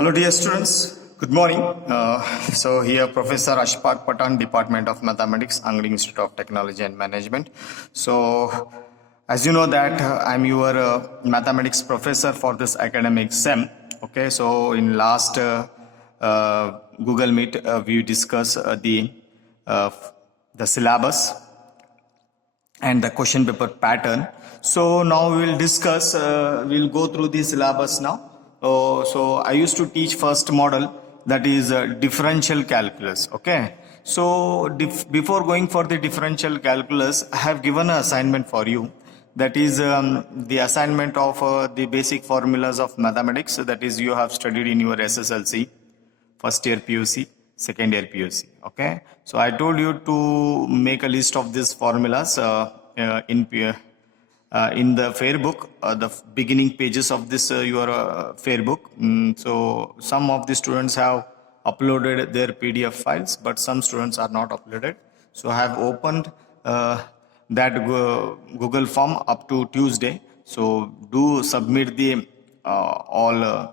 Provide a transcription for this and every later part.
Hello dear students, good morning. So here Professor Ashfaq Patan, Department of Mathematics, Angling Institute of Technology and Management. So as you know that I'm your mathematics professor for this academic SEM. Okay, so in last Google Meet we discussed the syllabus and the question paper pattern. So now we will discuss, we'll go through the syllabus now. So I used to teach first model, that is differential calculus. Okay. So before going for the differential calculus, I have given an assignment for you. That is the assignment of the basic formulas of mathematics. That is you have studied in your SSLC, first year PUC, second year PUC. Okay. So I told you to make a list of these formulas in the fair book, the beginning pages of this your fair book. So some of the students have uploaded their PDF files, but some students are not uploaded. So I have opened that Google form up to Tuesday. So do submit the all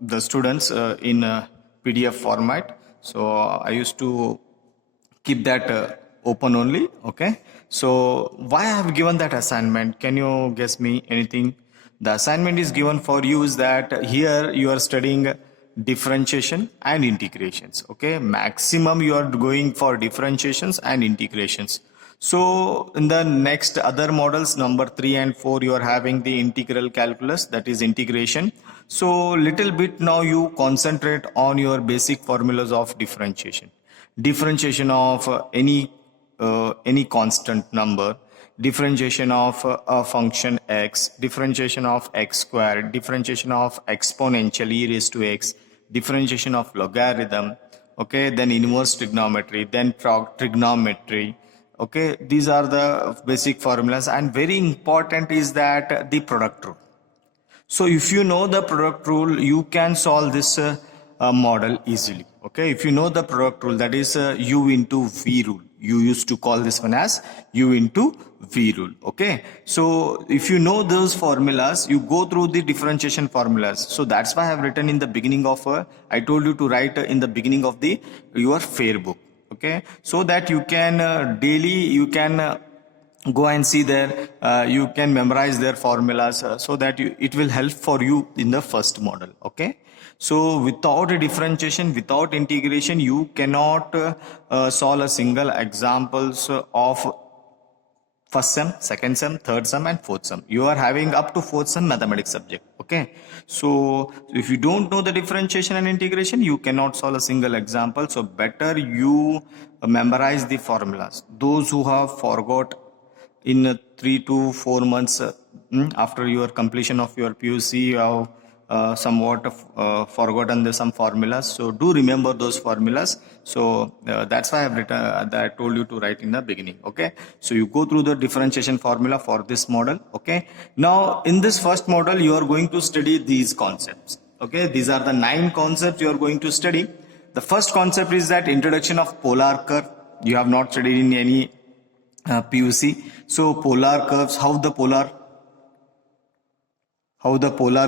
the students in PDF format. So I used to keep that open only. Okay. So why I have given that assignment? Can you guess me anything? The assignment is given for you is that here you are studying differentiation and integrations. Okay. Maximum you are going for differentiations and integrations. So in the next other models, number 3 and 4, you are having the integral calculus, that is integration. So little bit now you concentrate on your basic formulas of differentiation. Differentiation of any constant number, differentiation of a function x, differentiation of x squared, differentiation of exponential e raised to x, differentiation of logarithm, okay, then inverse trigonometry, then trigonometry. Okay, these are the basic formulas, and very important is that the product rule. So if you know the product rule, you can solve this model easily. Okay, if you know the product rule, that is u into v rule. You used to call this one as u into v rule. Okay, so if you know those formulas, you go through the differentiation formulas. So that's why I have written in the beginning of I told you to write in the beginning of your fair book. Okay, so that you can daily you can go and see there, you can memorize their formulas so that it will help for you in the first model. Okay, so without a differentiation, without integration, you cannot solve a single examples of first sem, second sem, third sem and fourth sem. You are having up to fourth sem mathematics subject. Okay, so if you don't know the differentiation and integration, you cannot solve a single example. So better you memorize the formulas. Those who have forgot in 3 to 4 months after your completion of your PUC, you have somewhat forgotten some formulas. So do remember those formulas. So that's why I have written that I told you to write in the beginning. Okay, so you go through the differentiation formula for this model. Okay, now in this first model you are going to study these concepts. Okay, these are the 9 concepts you are going to study. The first concept is that introduction of polar curve. You have not studied in any PUC. So polar curves, how the polar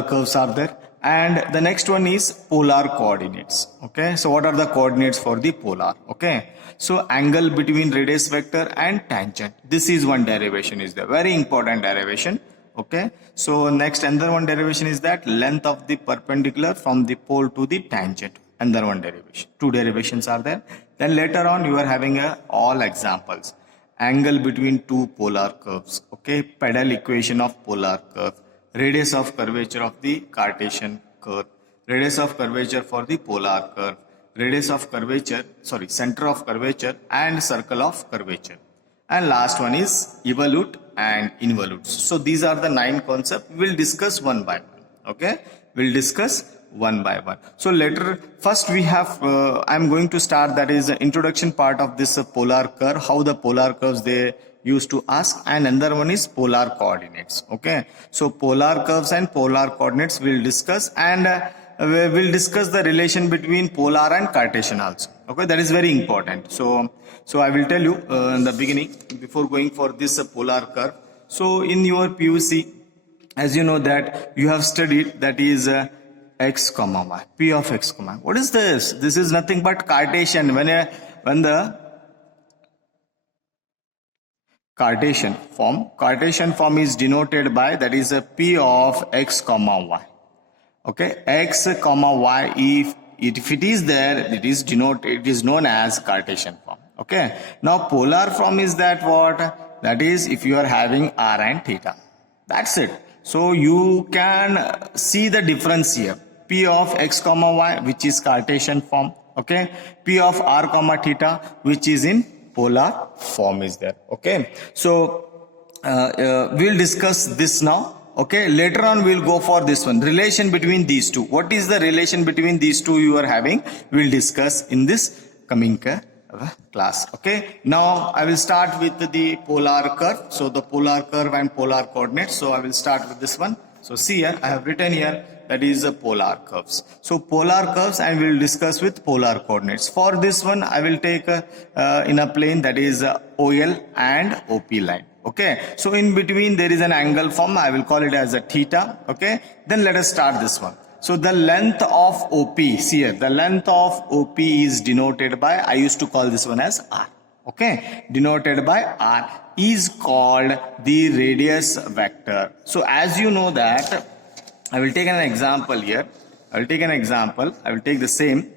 curves are there. And the next one is polar coordinates. Okay, so what are the coordinates for the polar? Okay, so angle between radius vector and tangent. This is one derivation is there, very important derivation. Okay, so next another one derivation is that length of the perpendicular from the pole to the tangent. Another one derivation. 2 derivations are there. Then later on you are having all examples. Angle between 2 polar curves. Okay, pedal equation of polar curve, radius of curvature of the Cartesian curve, radius of curvature for the polar curve, radius of curvature, center of curvature and circle of curvature. And last one is evolute and involutes. So these are the 9 concepts. We will discuss one by one. Okay, we will discuss one by one. So first we have I'm going to start, that is the introduction part of this polar curve, how the polar curves they used to ask, and another one is polar coordinates. Okay, so polar curves and polar coordinates we'll discuss, and we will discuss the relation between polar and Cartesian also. Okay, that is very important. So I will tell you in the beginning before going for this polar curve. So in your PUC, as you know that you have studied, that is x comma y, p of x comma y. What is this? This is nothing but Cartesian. When the Cartesian form is denoted by, that is a p of x comma y. Okay, x comma y, if it is there, it is known as Cartesian form. Okay, now polar form is that what? That is if you are having r and theta. That's it. So you can see the difference here. P of x comma y, which is Cartesian form. Okay, P of r comma theta, which is in polar form is there. Okay, so we'll discuss this now. Okay, later on we'll go for this one, relation between these two. What is the relation between these two you are having? We'll discuss in this coming class. Okay, now I will start with the polar curve. So the polar curve and polar coordinates. So I will start with this one. So see here, I have written here, that is the polar curves. So polar curves, and we will discuss with polar coordinates. For this one, I will take in a plane, that is OL and OP line. Okay, so in between there is an angle form. I will call it as a theta. Okay, then let us start this one. So the length of OP, see here, the length of OP is denoted by, I used to call this one as R. Okay, denoted by R, is called the radius vector. So as you know that, I will take an example here. I will take an example. I will take the same.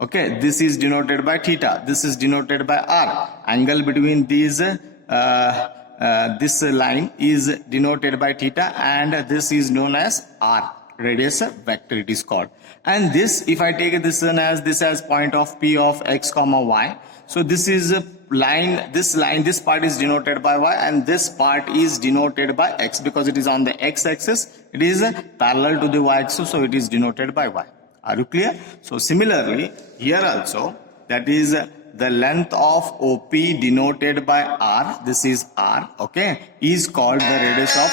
Okay, this is denoted by theta. This is denoted by R. Angle between these, this line is denoted by theta, and this is known as R. Radius vector it is called. And this, if I take this one as point of P of x comma y. So this is a line, this part is denoted by y, and this part is denoted by x, because it is on the x-axis. It is parallel to the y-axis, so it is denoted by y. Are you clear? So similarly, here also, that is the length of OP denoted by R, this is R, okay, is called the radius of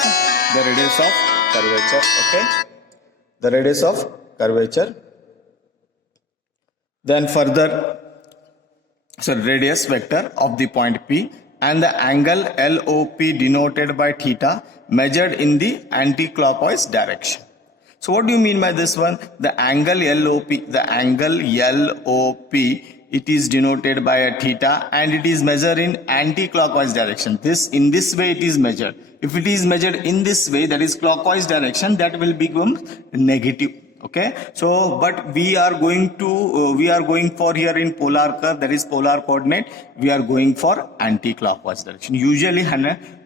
curvature, okay, the radius of curvature. Then further, so radius vector of the point P, and the angle LOP denoted by theta measured in the anti-clockwise direction. So what do you mean by this one? The angle LOP, it is denoted by a theta, and it is measured in anti-clockwise direction. In this way it is measured. If it is measured in this way, that is clockwise direction, that will become negative. Okay, so but we are going for here in polar curve, that is polar coordinate, we are going for anti-clockwise direction. Usually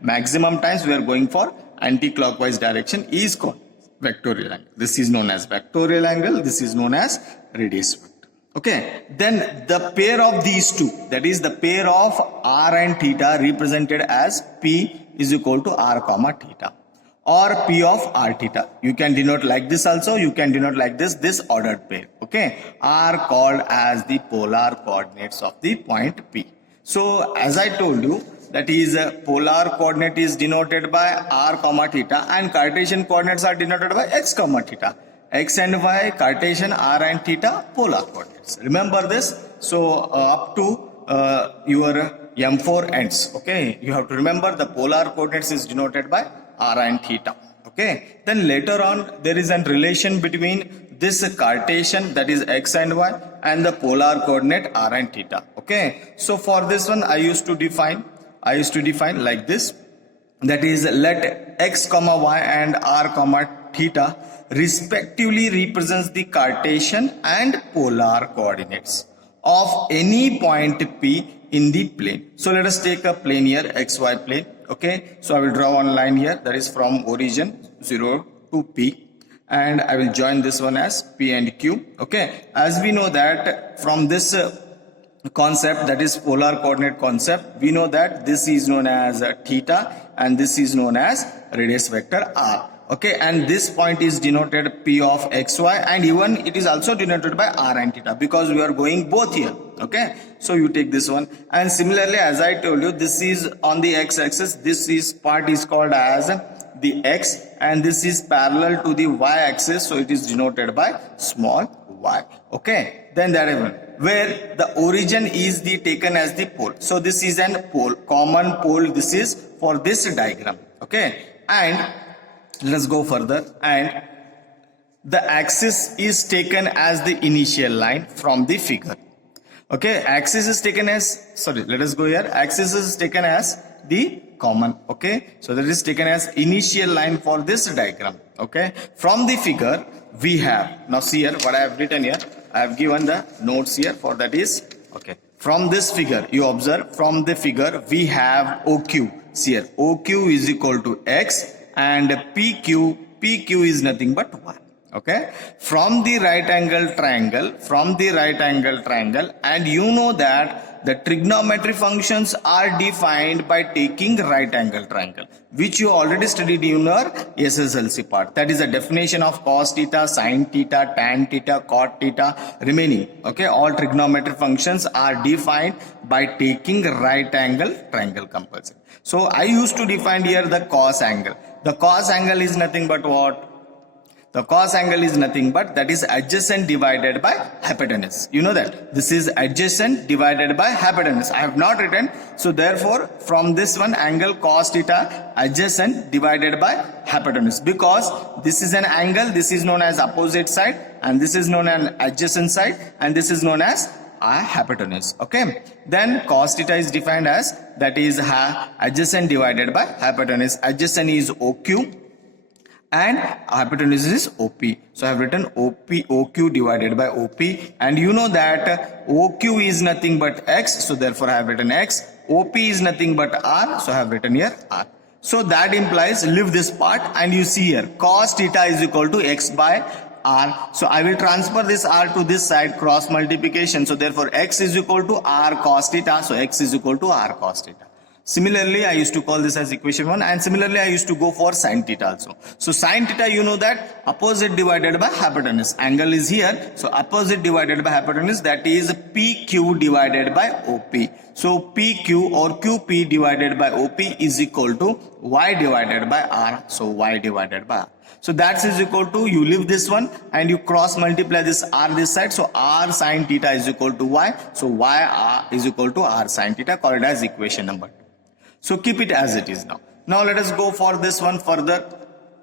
maximum times we are going for anti-clockwise direction, is called vectorial angle. This is known as vectorial angle, this is known as radius vector. Okay, then the pair of these two, that is the pair of r and theta, represented as P is equal to r comma theta, or P of r theta. You can denote like this also, you can denote like this ordered pair, okay, are called as the polar coordinates of the point P. So as I told you, that is polar coordinate is denoted by r comma theta, and Cartesian coordinates are denoted by x comma theta. X and y, Cartesian, r and theta, polar coordinates. Remember this. So up to your M4 ends, okay, you have to remember the polar coordinates is denoted by r and theta. Okay, then later on there is a relation between this Cartesian, that is x and y, and the polar coordinate r and theta. Okay, so for this one I used to define like this, that is let x comma y and r comma theta respectively represents the Cartesian and polar coordinates of any point P in the plane. So let us take a plane here, xy plane. Okay, so I will draw one line here, that is from origin 0 to P, and I will join this one as P and Q. Okay, as we know that from this concept, that is polar coordinate concept, we know that this is known as theta and this is known as radius vector r. Okay, and this point is denoted P of xy, and even it is also denoted by r and theta, because we are going both here. Okay, so you take this one, and similarly as I told you, this is on the x-axis, this part is called as the x, and this is parallel to the y-axis, so it is denoted by small y. Okay, then that even where the origin is taken as the pole, so this is an pole, common pole, this is for this diagram. Okay, and let us go further, and the axis is taken as the initial line from the figure. Okay, axis is taken as, sorry, let us go here. Axis is taken as the common. Okay, so that is taken as initial line for this diagram. Okay, from the figure we have, now see here what I have written here. I have given the notes here for that is, okay, from this figure you observe, from the figure we have OQ. See here, OQ is equal to X and PQ is nothing but Y. Okay, from the right angle triangle, and you know that the trigonometry functions are defined by taking right angle triangle, which you already studied in your SSLC part. That is the definition of cos theta, sin theta, tan theta, cot theta remaining. Okay, all trigonometry functions are defined by taking right angle triangle compulsory. So I used to define here the cos angle. The cos angle is nothing but what? The cos angle is nothing but that is adjacent divided by hypotenuse. You know that this is adjacent divided by hypotenuse. I have not written. So therefore from this one angle cos theta adjacent divided by hypotenuse, because this is an angle, this is known as opposite side and this is known as adjacent side and this is known as hypotenuse. Okay, then cos theta is defined as that is adjacent divided by hypotenuse. Adjacent is OQ and hypotenuse is OP. So I have written OQ divided by OP, and you know that OQ is nothing but X, so therefore I have written X. OP is nothing but R, so I have written here R. So that implies, leave this part and you see here cos theta is equal to X by R. So I will transfer this R to this side, cross multiplication. So therefore X is equal to R cos theta, so X is equal to R cos theta. Similarly, I used to call this as equation 1, and similarly I used to go for sin theta also. So sin theta, you know that opposite divided by hypotenuse. Angle is here, so opposite divided by hypotenuse, that is PQ divided by OP. So PQ or QP divided by OP is equal to Y divided by R. So Y divided by R. So that is equal to, you leave this one and you cross multiply this R this side. So R sin theta is equal to Y. So Y R is equal to R sin theta. Call it as equation number 2. So keep it as it is now. Now let us go for this one further.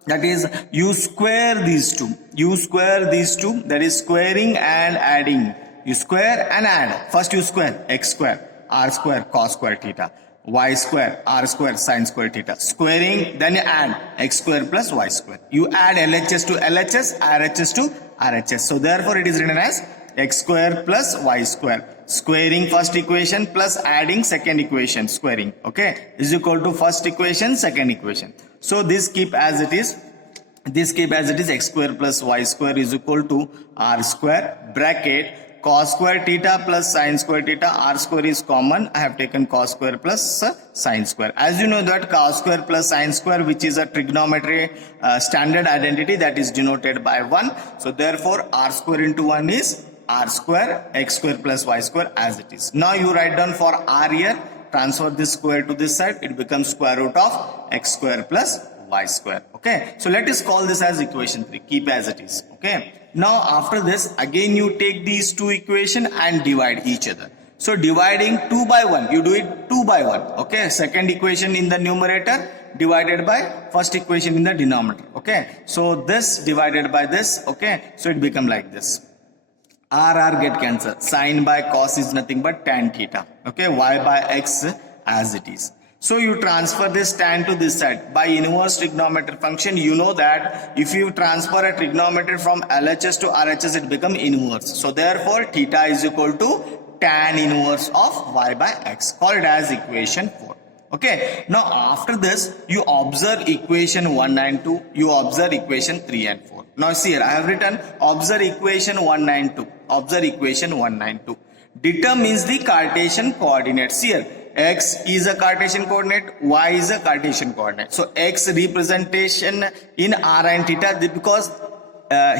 That is, you square these two. You square these two. That is squaring and adding. You square and add. First you square x square, r square, cos square theta. Y square, r square, sin square theta. Squaring, then you add x square plus y square. You add LHS to LHS, RHS to RHS. So therefore it is written as x square plus y square. Squaring first equation plus adding second equation, squaring, okay, is equal to first equation, second equation. So this keep as it is. This keep as it is, x square plus y square is equal to r square, bracket, cos square theta plus sin square theta. R square is common. I have taken cos square plus sin square. As you know that cos square plus sin square, which is a trigonometry standard identity, that is denoted by 1. So therefore r square into 1 is r square, x square plus y square as it is. Now you write down for r here, transfer this square to this side, it becomes square root of x square plus y square. Okay, so let us call this as equation 3, keep as it is. Okay, now after this again you take these two equation and divide each other. So dividing 2 by 1, you do it 2 by 1. Okay, second equation in the numerator divided by first equation in the denominator. Okay, so this divided by this. Okay, so it become like this. R get cancelled. Sin by cos is nothing but tan theta. Okay, y by x as it is. So you transfer this tan to this side. By inverse trigonometry function, you know that if you transfer a trigonometry from LHS to RHS, it become inverse. So therefore, theta is equal to tan inverse of y by x. Call it as equation 4. Okay, now after this, you observe equation 1 and 2. You observe equation 3 and 4. Now see here, I have written observe equation 192. Observe equation 192. Determines the Cartesian coordinates. Here, x is a Cartesian coordinate, y is a Cartesian coordinate. So x representation in r and theta, because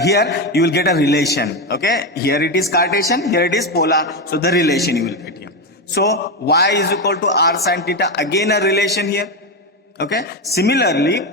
here you will get a relation. Okay, here it is Cartesian, here it is polar. So the relation you will get here. So y is equal to r sin theta, again a relation here. Okay, similarly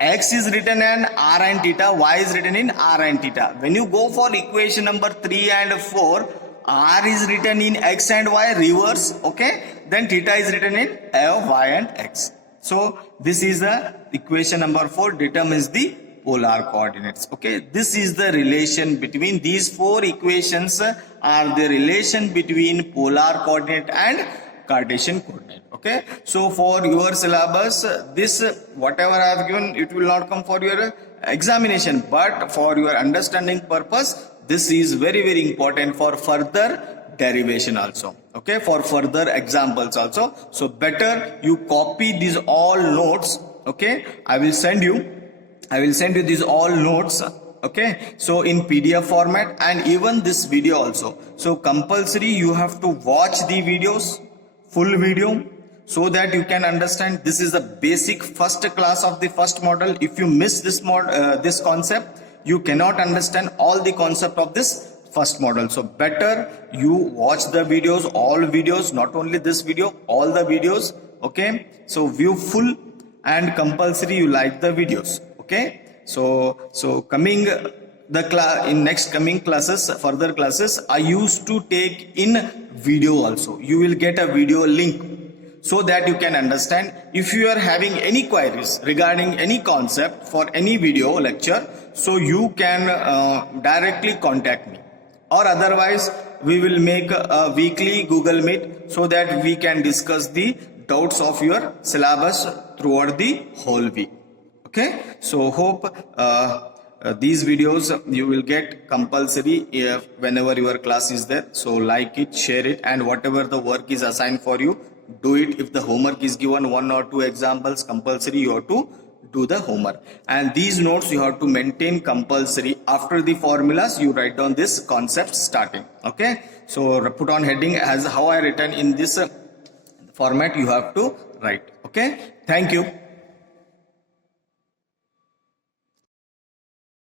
x is written in r and theta, y is written in r and theta. When you go for equation number 3 and 4, r is written in x and y reverse, okay, then theta is written in y and x. So this is the equation number 4, determines the polar coordinates. Okay, this is the relation between these four equations are the relation between polar coordinate and Cartesian coordinate. Okay, so for your syllabus, this whatever I have given, it will not come for your examination, but for your understanding purpose, this is very important for further derivation also, okay, for further examples also. So better you copy these all notes. Okay, I will send you these all notes, okay, so in PDF format, and even this video also. So compulsory you have to watch the videos, full video, so that you can understand. This is the basic first class of the first model. If you miss this this concept, you cannot understand all the concept of this first model. So better you watch the videos, all videos, not only this video, all the videos. Okay, so view full and compulsory you like the videos. Okay, so coming the class in next coming classes, further classes, I used to take in video also. You will get a video link so that you can understand. If you are having any queries regarding any concept for any video lecture, so you can directly contact me, or otherwise we will make a weekly Google Meet so that we can discuss the doubts of your syllabus throughout the whole week. Okay, so hope these videos you will get compulsory whenever your class is there. So like it, share it, and whatever the work is assigned for you, do it. If the homework is given 1 or 2 examples, compulsory you have to do the homework, and these notes you have to maintain compulsory. After the formulas you write down this concept starting. Okay, so put on heading as how I written in this format you have to write. Okay, thank you.